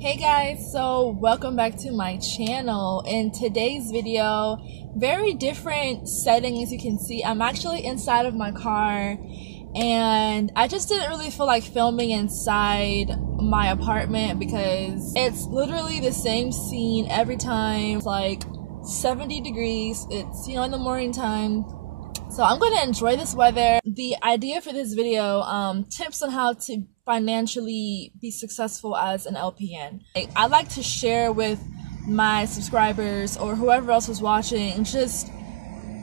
Hey guys, so welcome back to my channel. In today's video, very different setting. As you can see, I'm actually inside of my car and I just didn't really feel like filming inside my apartment because it's literally the same scene every time. It's like 70 degrees, it's in the morning time. So I'm going to enjoy this weather. The idea for this video, tips on how to financially be successful as an LPN. I like to share with my subscribers or whoever else is watching just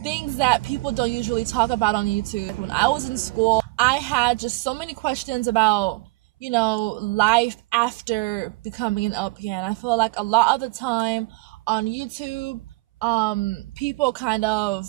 things that people don't usually talk about on YouTube. When I was in school, I had just so many questions about, life after becoming an LPN. I feel like a lot of the time on YouTube, people kind of,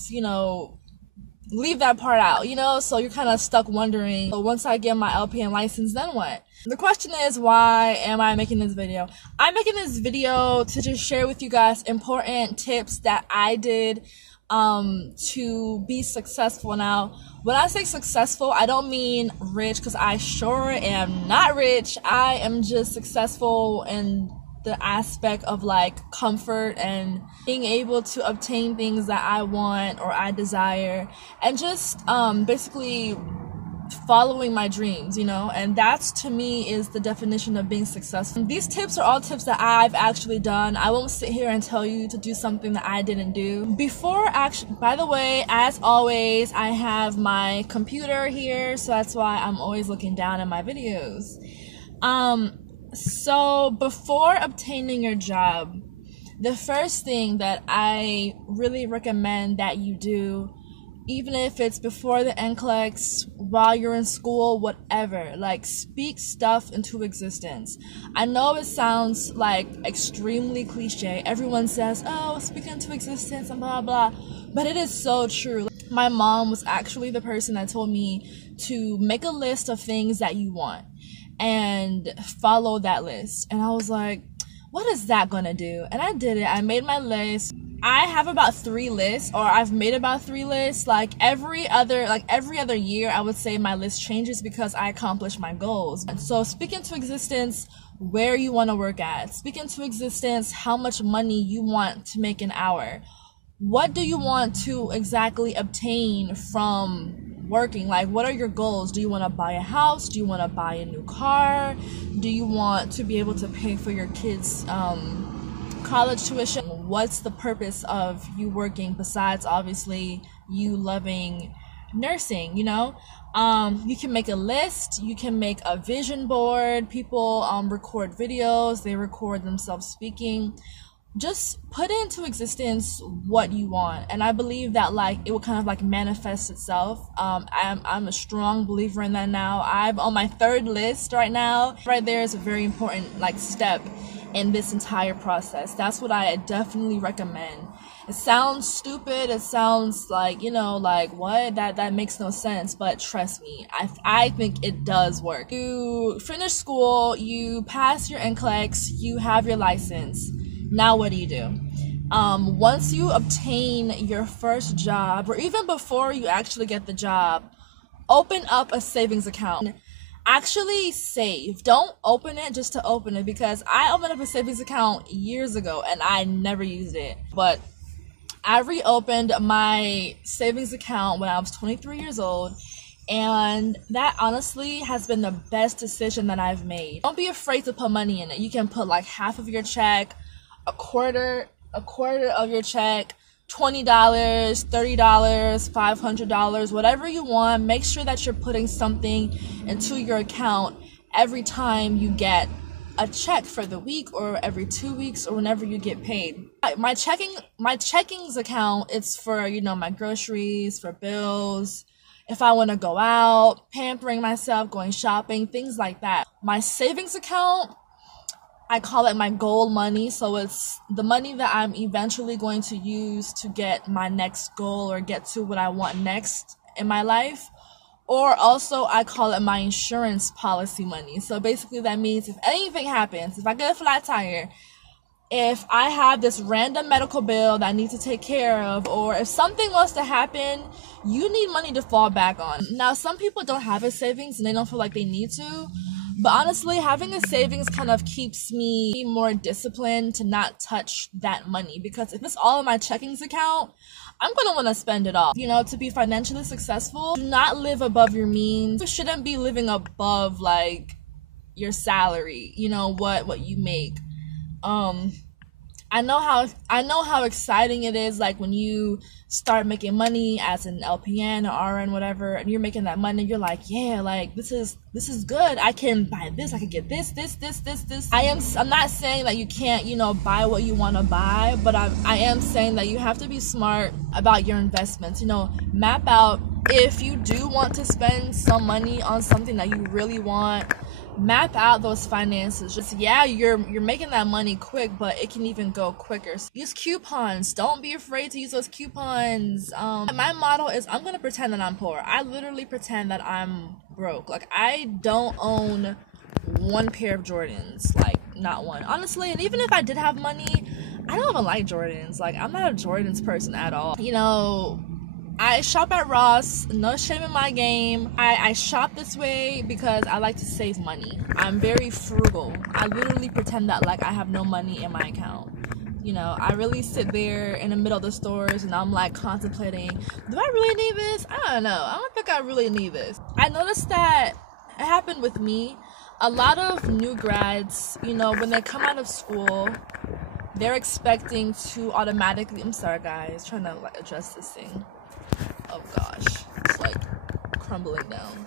leave that part out, so you're kind of stuck wondering, so once I get my LPN license, then what? The question is, why am I making this video? I'm making this video to just share with you guys important tips that I did to be successful. Now, when I say successful, I don't mean rich, because I sure am not rich. I am just successful in the aspect of like comfort and being able to obtain things that I want or I desire, and just basically following my dreams, and that's, to me, is the definition of being successful. These tips are all tips that I've actually done. I won't sit here and tell you to do something that I didn't do before. By the way, as always, I have my computer here, so that's why I'm always looking down at my videos. So before obtaining your job, the first thing that I really recommend that you do, even if it's before the NCLEX, while you're in school, whatever, like, speak stuff into existence. I know it sounds like extremely cliche. Everyone says, oh, speak into existence and blah, blah, but it is so true. My mom was actually the person that told me to make a list of things that you want and follow that list. And I was like, what is that gonna do? And I did it. I made my list. I have about 3 lists, or I've made about 3 lists. Like every other year, I would say my list changes because I accomplish my goals. And so speak into existence where you want to work at. Speak into existence how much money you want to make an hour. What do you want to exactly obtain from working? Like, what are your goals? Do you want to buy a house? Do you want to buy a new car? Do you want to be able to pay for your kids' college tuition? What's the purpose of you working besides obviously you loving nursing? You can make a list, you can make a vision board. People record videos, they record themselves speaking. Just put into existence what you want, and I believe that it will kind of manifest itself. I'm a strong believer in that now. I'm on my 3rd list right now. Right there is a very important step in this entire process. That's what I definitely recommend. It sounds stupid. It sounds like what? That makes no sense. But trust me, I think it does work. You finish school, you pass your NCLEX, you have your license. Now what do you do? Once you obtain your first job, or even before you actually get the job, open up a savings account. Actually save. Don't open it just to open it, because I opened up a savings account years ago and I never used it. But I reopened my savings account when I was 23 years old, and that honestly has been the best decision that I've made. Don't be afraid to put money in it. You can put half of your check, a quarter of your check, $20, $30, $500, whatever you want. Make sure that you're putting something into your account every time you get a check for the week, or every 2 weeks, or whenever you get paid. My checkings account, it's for my groceries, for bills, if I want to go out, pampering myself, going shopping, things like that. My savings account, I call it my goal money. So it's the money that I'm eventually going to use to get my next goal or get to what I want next in my life. Or also I call it my insurance policy money. So basically that means if anything happens, if I get a flat tire, if I have this random medical bill that I need to take care of, or if something was to happen, you need money to fall back on. Now, some people don't have a savings and they don't feel like they need to. But honestly, having a savings kind of keeps me more disciplined to not touch that money, because if it's all in my checkings account, I'm gonna want to spend it all. You know, to be financially successful, do not live above your means. You shouldn't be living above like your salary, you know, what you make. I know how exciting it is, like when you start making money as an LPN or RN, whatever, and you're making that money, you're like, yeah, like this is good. I can buy this, I can get this. I'm not saying that you can't, you know, buy what you want to buy, but I am saying that you have to be smart about your investments. You know, map out, if you do want to spend some money on something that you really want, map out those finances. Just, yeah, you're making that money quick, but it can even go quicker. So use coupons. Don't be afraid to use those coupons. My motto is, I'm gonna pretend that I'm poor. I literally pretend that I'm broke. Like, I don't own one pair of Jordans, like not one, honestly. And even if I did have money, I don't even like Jordans. Like, I'm not a Jordans person at all. You know, I shop at Ross, no shame in my game. I shop this way because I like to save money. I'm very frugal. I literally pretend that like I have no money in my account. You know, I really sit there in the middle of the stores and I'm like contemplating, do I really need this? I don't know. I don't think I really need this. I noticed that it happened with me. A lot of new grads, you know, when they come out of school, they're expecting to automatically, I'm sorry guys, trying to like adjust this thing. Oh gosh, it's like crumbling down.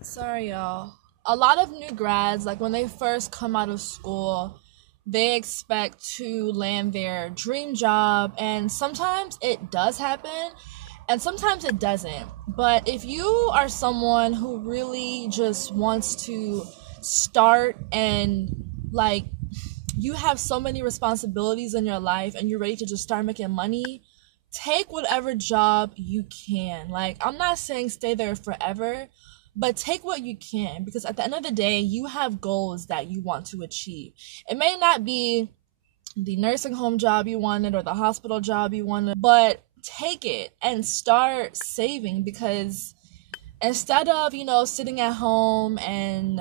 Sorry y'all. A lot of new grads, like when they first come out of school, they expect to land their dream job, and sometimes it does happen and sometimes it doesn't. But if you are someone who really just wants to start and like you have so many responsibilities in your life and you're ready to just start making money, take whatever job you can. Like, I'm not saying stay there forever, but take what you can, because at the end of the day, you have goals that you want to achieve. It may not be the nursing home job you wanted or the hospital job you wanted, but take it and start saving, because instead of, you know, sitting at home and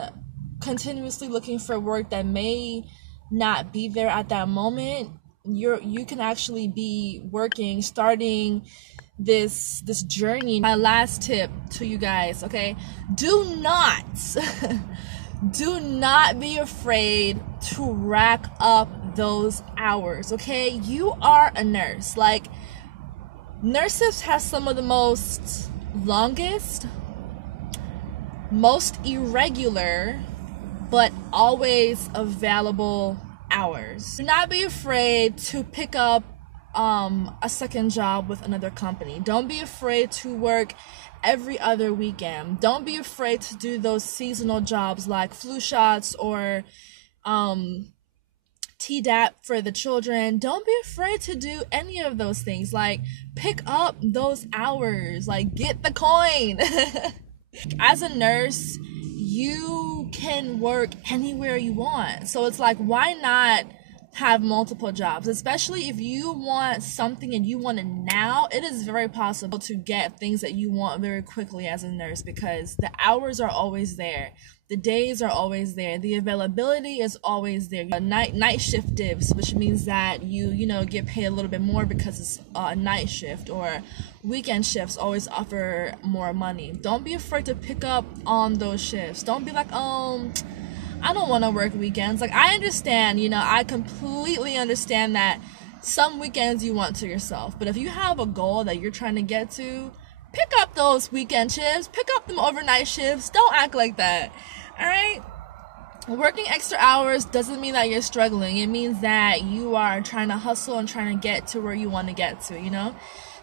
continuously looking for work that may not be there at that moment, you can actually be working, starting this journey. My last tip to you guys, okay, do not do not be afraid to rack up those hours. Okay, you are a nurse. Like, nurses have some of the most longest, most irregular, but always available hours. Do not be afraid to pick up a second job with another company. Don't be afraid to work every other weekend. Don't be afraid to do those seasonal jobs like flu shots or TDAP for the children. Don't be afraid to do any of those things. Like, pick up those hours. Like, get the coin. As a nurse, you can work anywhere you want. So it's like, why not have multiple jobs? Especially if you want something and you want it now, it is very possible to get things that you want very quickly as a nurse, because the hours are always there. The days are always there. The availability is always there. Night shift divs, which means that you know, get paid a little bit more because it's a night shift, or weekend shifts always offer more money. Don't be afraid to pick up on those shifts. Don't be like, I don't want to work weekends. Like, I understand, you know, I completely understand that some weekends you want to yourself. But if you have a goal that you're trying to get to, pick up those weekend shifts. Pick up them overnight shifts. Don't act like that. All right? Working extra hours doesn't mean that you're struggling. It means that you are trying to hustle and trying to get to where you want to get to, you know?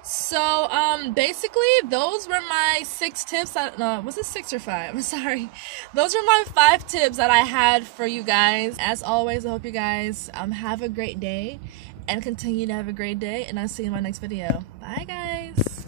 So, basically, those were my 6 tips. Was it 6 or 5? I'm sorry. Those are my 5 tips that I had for you guys. As always, I hope you guys have a great day and continue to have a great day. And I'll see you in my next video. Bye, guys.